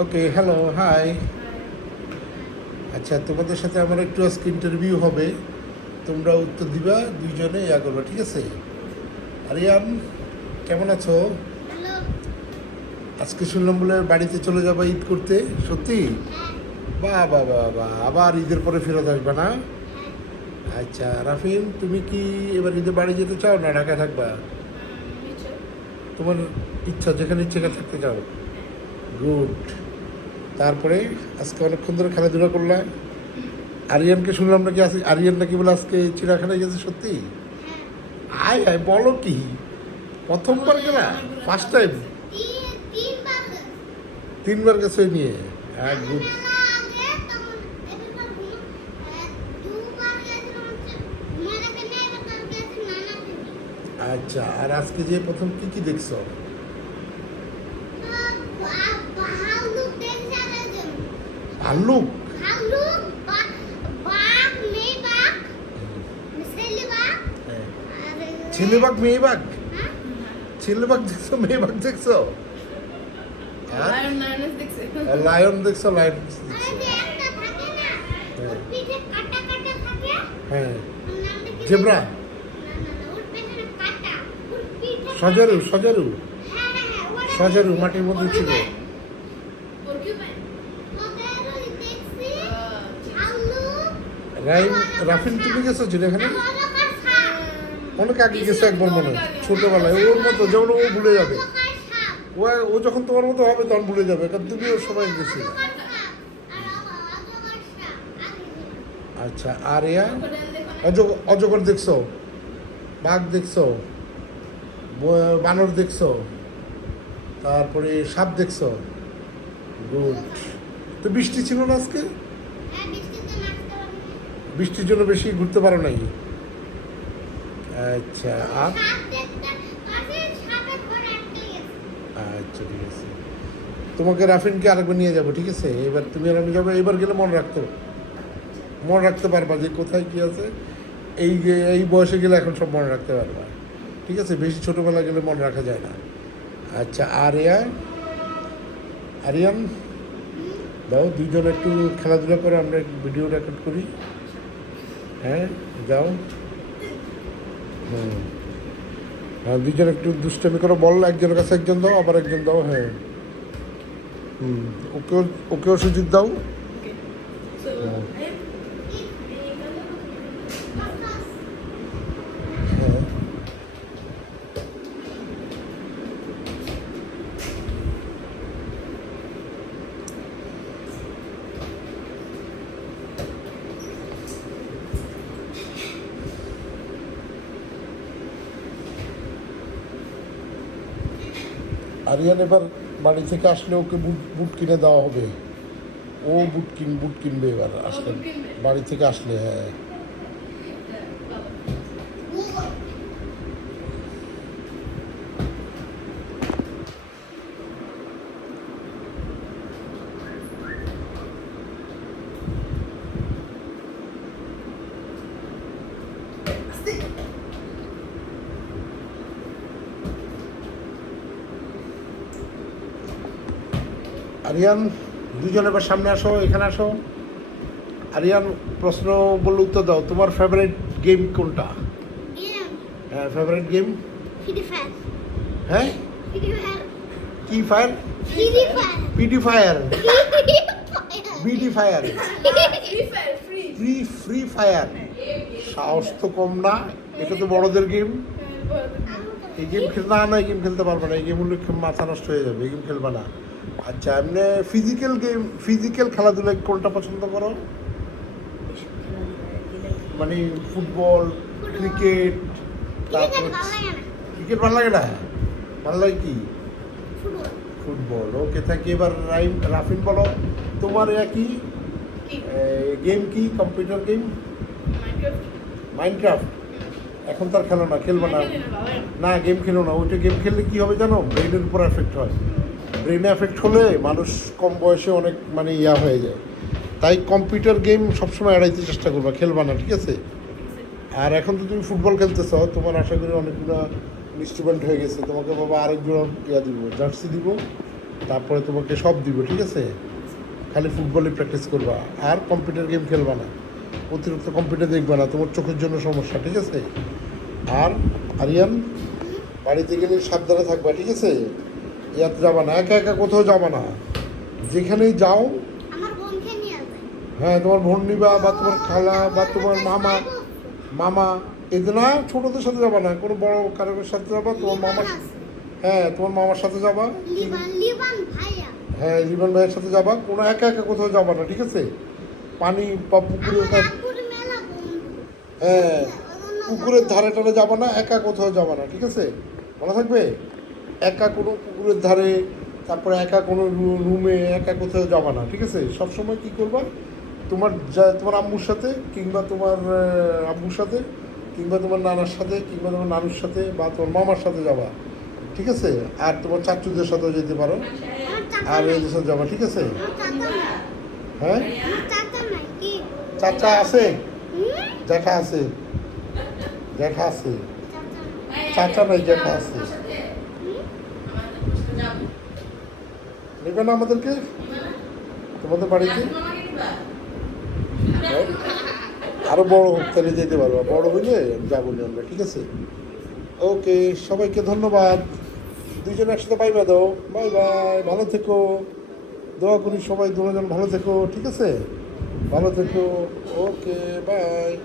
Okay hello hi আচ্ছা তোমাদের সাথে আমার একটু আজকে ইন্টারভিউ হবে। তোমরা উত্তর দিবা দুইজনে ইয়া করবা ঠিক আছে? আরিয়ান কেমন আছো? আজকে শুনলাম বলে বাড়িতে চলে যাবা ঈদ করতে সত্যি? বাহ বা বাহ বাহ আবার ঈদের পরে ফেরত আসবে না? আচ্ছা রাফিন তুমি কি এবার ঈদে বাড়ি যেতে চাও না ঢাকায় থাকবা? তোমার ইচ্ছা যেখানে ইচ্ছে থাকতে চাও। গুড তারপরে আজকে অনেকক্ষণ ধরে খেলাধুলা করলাম আরিয়ানকে শুনলাম নাকি আজকে আরিয়ান নাকি বলে আজকে চিড়াখানায় গেছে সত্যি? আয় আয় বলো কি? প্রথমবার গেলা? ফার্স্ট টাইম তিনবার গেছে। ওই নিয়ে? হ্যাঁ গুড থেকে আচ্ছা আর আজকে যে প্রথম কি কি দেখছ ভালুক দেখছে আগে ভাল্লুক ভালুক বাঘ মেয়ে বাঘ ছেলে বাঘ হ্যাঁ। আর ছেলে বাঘ মেয়ে বাঘ হ্যাঁ ছেলে বাঘ দেখছ মেয়ে বাঘ দেখছ হ্যাঁ লায়ন লায়নেস দেখছে লায়ন দেখছ লায়ন আরে দেখছ যে একটা থাকে না। ওর পিঠে কাটা কাটা থাকে। হ্যাঁ। ওর নামটা কি? জেব্রা। না না না ওর পেছনে কাটা। ওর পিঠে সজারু সজারু। হ্যাঁ হ্যাঁ হ্যাঁ সজারু মাটির মধ্যে ছিল পরকিউপাইন ওদের ওই দেখছি আচ্ছা। ভালুক রাইম রাফিন, তুমি গেছো সাপ অনেক আগে গেছে একবার মনে হয়, ছোটবেলায়, ওর মতো যেমন ও ভুলে যাবে। ও ও যখন তোমার মতো হবে, তখন ভুলে যাবে, কারণ তুমি ওর সময় গেছি। অলকার সাপ আর অলকার সাপ আগে আচ্ছা আর অজগর অজগর দেখছ? বাঘ দেখছ? বানর দেখছ? তারপরে সাপ দেখছ? গুড। তো বৃষ্টি ছিল না আজকে হ্যাঁ বৃষ্টিতে নাচতে পারবে বৃষ্টির জন্য বেশি ঘুরতে পারো নাই? আচ্ছা আর? আচ্ছা ঠিক আছে। তোমাকে রাফিনকে আরেকবার নিয়ে যাব, ঠিক আছে? এবার তুমি আর আমি যাব, এবার গেলে মনে রাখতে। মনে রাখতে পারবা যে কোথায় কি আছে। এই এই বয়সে গেলে এখন সব মনে রাখতে পারবা। ঠিক আছে? বেশি ছোটোবেলা গেলে মনে রাখা যায় না। আচ্ছা আর এয়া আরিয়ান? দাও, দুইজন একটু খেলাধুলা করে আমরা ভিডিও রেকর্ড করি। হ্যাঁ যাও। হুম। হ্যাঁ দুজন একটু দুষ্টামি করে বল একজনের কাছে একজন দাও আবার একজন দাও হ্যাঁ। হুম ওকেও ওকেও সুযোগ দাও। So, আরিয়ান এবার বাড়ি থেকে আসলে ওকে বুট বুট কিনে দেওয়া হবে। ও বুট কিন বুট কিনবে এবার আসলে বাড়ি থেকে আসলে হ্যাঁ। আরিয়ান দুজন এবার সামনে আসো এখানে আসো। আরিয়ান প্রশ্ন বললে উত্তর দাও। তোমার ফেভারিট গেম কোনটা? হ্যাঁ ফেভারিট গেম ফ্রি ফায়ার হ্যাঁ? ফ্রি ফায়ার কি fire free fire PD fire BD fire. Free free fire সাহস তো কম না এটা তো বড়দের গেম এই গেম খেলতে না না এই গেম খেলতে পারবে না। এই গেম হলে মাথা নষ্ট হয়ে যাবে এই গেম খেলবে না। আচ্ছা এমনি ফিজিক্যাল গেম ফিজিক্যাল খেলাধুলা কোনটা পছন্দ করো? মানে ফুটবল ক্রিকেট তারপর ক্রিকেট ভালো লাগে না। ভালো লাগে কি? ফুটবল। ওকে থাকি এবার রাইম রাফিন বলো। তোমার একই কি? গেম কি? Computer game? মাইনক্রাফট এখন তার খেলো না খেলবে না। না, না। না গেম খেলো না। ওইটা গেম খেললে কি হবে জানো? ব্রেনের উপর এফেক্ট হয়। ব্রেনে এফেক্ট হলে মানুষ কম বয়সে অনেক মানে ইয়া হয়ে যায়। তাই কম্পিউটার গেম সবসময় এড়াইতে চেষ্টা করবা, খেলবা না, ঠিক আছে? আর এখন তো তুমি ফুটবল খেলতেছ, তোমার আশা করি অনেকগুলো ইনস্ট্রুমেন্ট হয়ে গেছে, তোমাকে বাবা আরেক জোড়া ইয়া দিব জার্সি দিব, তারপরে তোমাকে সব দিব, ঠিক আছে? খালি ফুটবলে প্র্যাকটিস করবা, আর কম্পিউটার গেম খেলবা না। অতিরিক্ত কম্পিউটার দেখবা না, তোমার চোখের জন্য সমস্যা, ঠিক আছে? আর আরিয়ান, বাড়িতে গেলে সাবধানে থাকবা, ঠিক আছে? ইয়াত যাবা না একা একা কোথাও যাবা না। যেখানেই যাও হ্যাঁ তোমার বোন নিবা বা তোমার খালা বা তোমার মামা মামা এদের না ছোটদের সাথে যাবা না কোনো বড় কারোর সাথে যাবা তোমার মামার হ্যাঁ তোমার মামার সাথে যাবা। লিবান হ্যাঁ জীবন ভাইয়ের সাথে যাবা কোনো একা একা কোথাও যাবা না ঠিক আছে? পানি বা পুকুরে হ্যাঁ পুকুরের ধারে টারে যাবা না একা কোথাও যাবা না ঠিক আছে? মনে থাকবে? একা কোনো পুকুরের ধারে তারপরে একা কোনো রুমে একা কোথাও যাবা না ঠিক আছে? সবসময় কী করবা? তোমার যা তোমার আম্মুর সাথে কিংবা তোমার আব্বুর সাথে কিংবা তোমার নানার সাথে কিংবা তোমার নানুর সাথে বা তোমার মামার সাথে যাবা ঠিক আছে? আর তোমার চাচুদের সাথেও যেতে পারো। আর এদের সাথে যাবা ঠিক আছে? হ্যাঁ? চাচা আছে? জ্যাঠা আছে। জ্যাঠা আছে। চাচা নাই। চাচা নাই জ্যাঠা আছে। নেবে না আমাদেরকে? তোমাদের বাড়িতে? আরও বড় হোক তাহলে যেতে পারব। বড় হইলে যাব আমরা, ঠিক আছে? ওকে, সবাইকে ধন্যবাদ। দুইজন একসাথে পাইবা দাও। বাই বাই, ভালো থেকো। দোয়া করি সবাই, দুজন ভালো থেকো, ঠিক আছে? ভালো থেকো। Okay, bye.